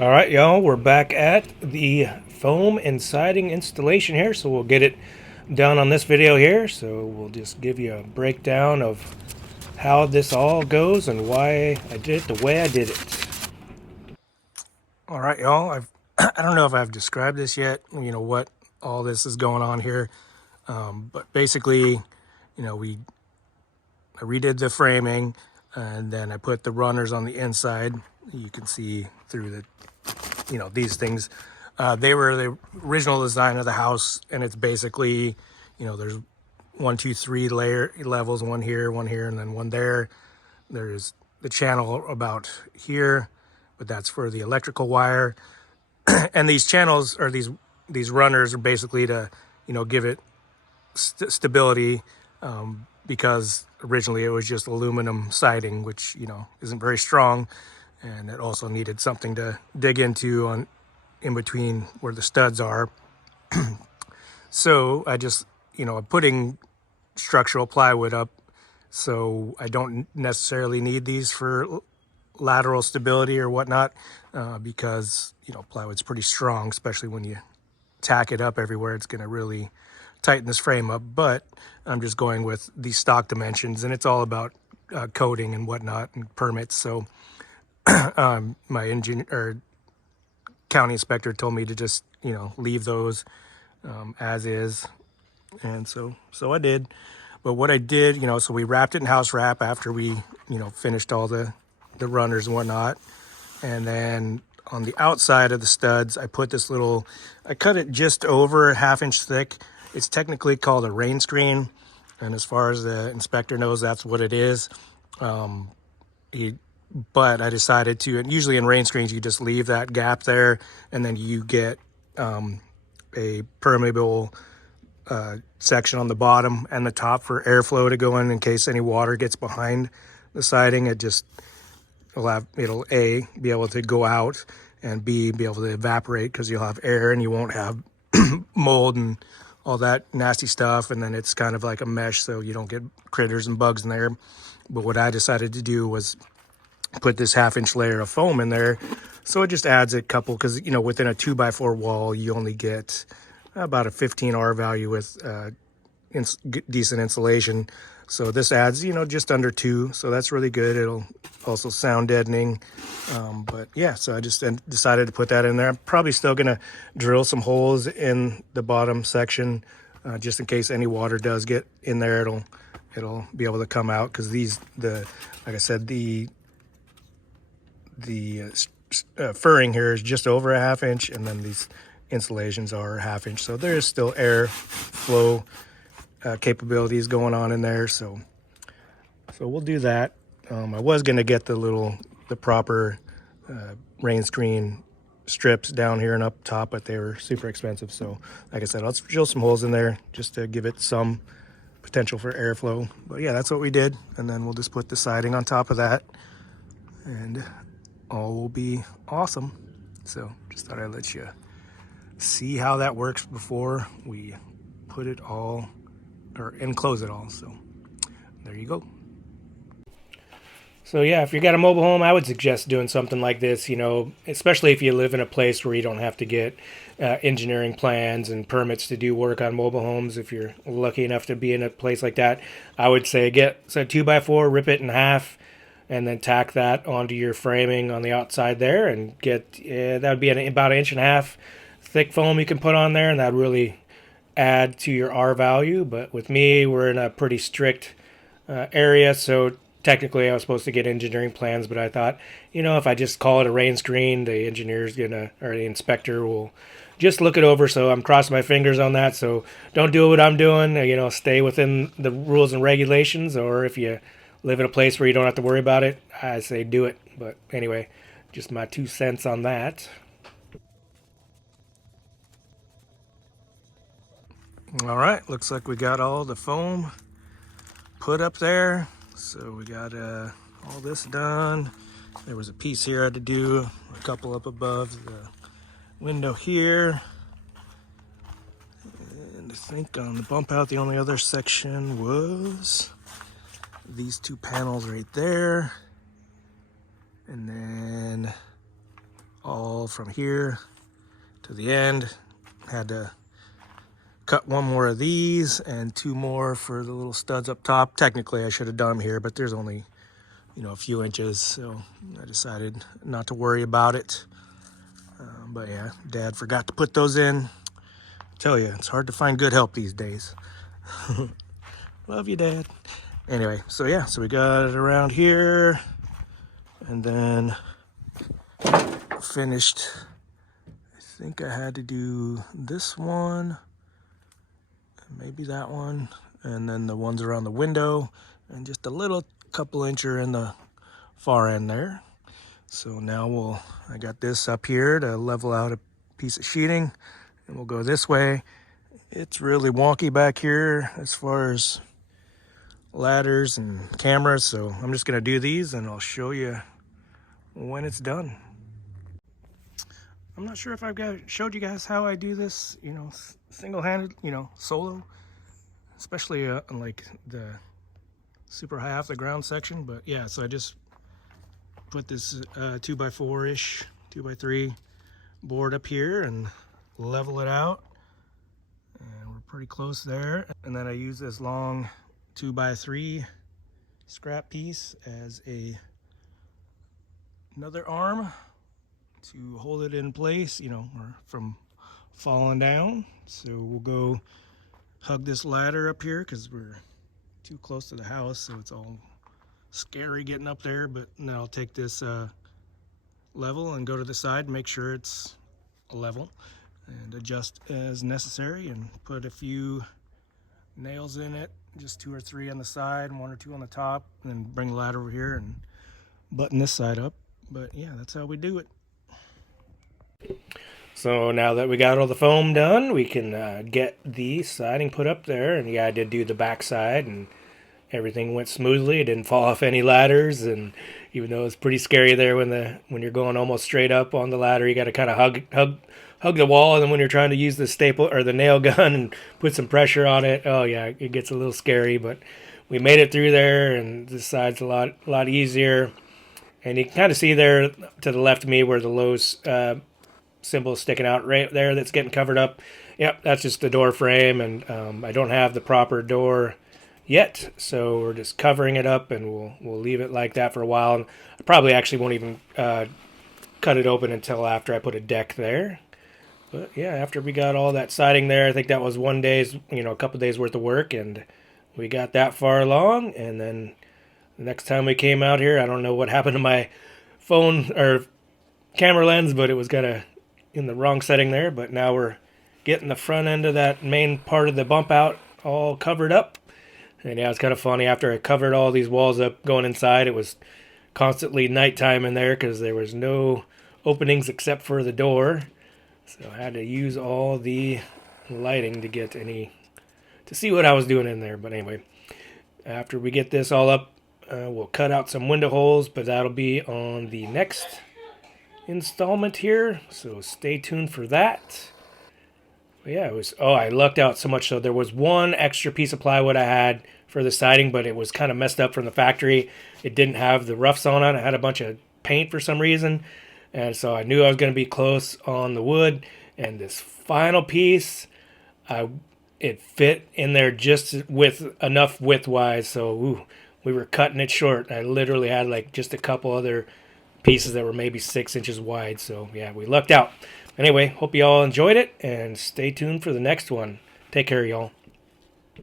All right, y'all, we're back at the foam and siding installation here, so we'll get it done on this video here. So we'll just give you a breakdown of how this all goes and why I did it the way I did it. All right, y'all, I don't know if I've described this yet, what all this is going on here, but basically, I redid the framing, and then I put the runners on the inside. You can see through these things. They were the original design of the house, and it's basically, there's 1, 2, 3 levels, one here, and then one there. There's the channel about here, but that's for the electrical wire. And these channels, or these runners, are basically to, give it stability, because originally it was just aluminum siding, which, isn't very strong. And it also needed something to dig into in between where the studs are. So I just, I'm putting structural plywood up, so I don't necessarily need these for lateral stability or whatnot, because, plywood's pretty strong, especially when you tack it up everywhere. It's going to really tighten this frame up. But I'm just going with these stock dimensions, and it's all about coding and whatnot and permits. So my engineer or county inspector told me to just leave those as is, and so I did. But what I did, so we wrapped it in house wrap after we finished all the runners and whatnot. And then on the outside of the studs, I put this I cut it just over a 1/2 inch thick. It's technically called a rain screen, and as far as the inspector knows, that's what it is. But I decided to, and usually in rain screens, you just leave that gap there, and then you get a permeable section on the bottom and the top for airflow to go in case any water gets behind the siding. It'll A, be able to go out, and B, be able to evaporate, because you'll have air and you won't have mold and all that nasty stuff. And then it's kind of like a mesh, so you don't get critters and bugs in there. But what I decided to do was put this 1/2 inch layer of foam in there, so it just adds a couple, because within a 2x4 wall you only get about a 15 R value with decent insulation. So this adds just under 2, so that's really good. It'll also sound deadening, but yeah, so I just decided to put that in there. I'm probably still gonna drill some holes in the bottom section, just in case any water does get in there. It'll be able to come out, because like I said, the furring here is just over a 1/2 inch, and then these insulations are a 1/2 inch, so there's still air flow capabilities going on in there. So we'll do that. I was going to get the proper rain screen strips down here and up top, but they were super expensive. So like I said, let's drill some holes in there just to give it some potential for airflow. But yeah, that's what we did. And then we'll just put the siding on top of that, and all will be awesome. So just thought I'd let you see how that works before we put it all, or enclose it all. So there you go. So yeah, if you got a mobile home, I would suggest doing something like this, especially if you live in a place where you don't have to get engineering plans and permits to do work on mobile homes. If you're lucky enough to be in a place like that, I would say get a 2x4, rip it in half, and then tack that onto your framing on the outside there, and get that would be about 1.5 inch thick foam you can put on there, and that would really add to your R value. But with me, we're in a pretty strict area, so technically I was supposed to get engineering plans, but I thought, if I just call it a rain screen, the the inspector will just look it over. So I'm crossing my fingers on that. So don't do what I'm doing, stay within the rules and regulations, or if you live in a place where you don't have to worry about it, I say do it. But anyway, just my 2 cents on that. All right, looks like we got all the foam put up there. So we got all this done. There was a piece here I had to do, a couple up above the window here. And I think on the bump out, the only other section was these 2 panels right there. And then all from here to the end. Had to cut one more of these and two more for the little studs up top. Technically I should have done them here, but there's only, you know, a few inches, so I decided not to worry about it. But yeah, Dad forgot to put those in. I tell you, it's hard to find good help these days. Love you, Dad. Anyway, so yeah, so we got it around here, and then finished. I think I had to do this one, maybe that one, and then the ones around the window, and just a little couple incher in the far end there. So now I got this up here to level out a piece of sheeting, and we'll go this way. It's really wonky back here as far as ladders and cameras, so I'm just gonna do these and I'll show you when it's done. I'm not sure if I've showed you guys how I do this, you know, single-handed, you know, solo, especially on like the super high off the ground section. But yeah, so I just put this 2x4-ish, 2x3 board up here and level it out, and we're pretty close there. And then I use this long 2x3 scrap piece as another arm to hold it in place, you know, or from falling down. So we'll go hug this ladder up here because we're too close to the house, so it's all scary getting up there. But now I'll take this level and go to the side and make sure it's level and adjust as necessary, and put a few nails in it, just 2 or 3 on the side and 1 or 2 on the top, and then bring the ladder over here and button this side up. But yeah, that's how we do it. So now that we got all the foam done, we can get the siding put up there. And yeah, I did do the back side, and everything went smoothly. It didn't fall off any ladders, and even though it's pretty scary there when you're going almost straight up on the ladder, you got to kind of hug the wall, and then when you're trying to use the staple or the nail gun and put some pressure on it, oh yeah, it gets a little scary. But we made it through there, and this side's a lot easier. And you can kind of see there to the left of me where the Lowe's symbol sticking out right there that's getting covered up. Yep, that's just the door frame, and I don't have the proper door yet, so we're just covering it up, and we'll leave it like that for a while. And I probably actually won't even cut it open until after I put a deck there. But yeah, after we got all that siding there, I think that was a couple days worth of work, and we got that far along. And then the next time we came out here, I don't know what happened to my phone or camera lens, but it was kind of in the wrong setting there. But now we're getting the front end of that main part of the bump out all covered up. And yeah, it's kind of funny. After I covered all these walls up going inside, it was constantly nighttime in there because there was no openings except for the door. So I had to use all the lighting to see what I was doing in there. But anyway, after we get this all up, we'll cut out some window holes, but that'll be on the next installment here. So stay tuned for that. But yeah, I lucked out so much. So there was one extra piece of plywood I had for the siding, but it was kind of messed up from the factory. It didn't have the rough sawn on it. It had a bunch of paint for some reason. And so I knew I was going to be close on the wood. And this final piece, it fit in there just with enough width-wise. So we were cutting it short. I literally had like just a couple other pieces that were maybe 6 inches wide. So yeah, we lucked out. Anyway, hope you all enjoyed it, and stay tuned for the next one. Take care, y'all.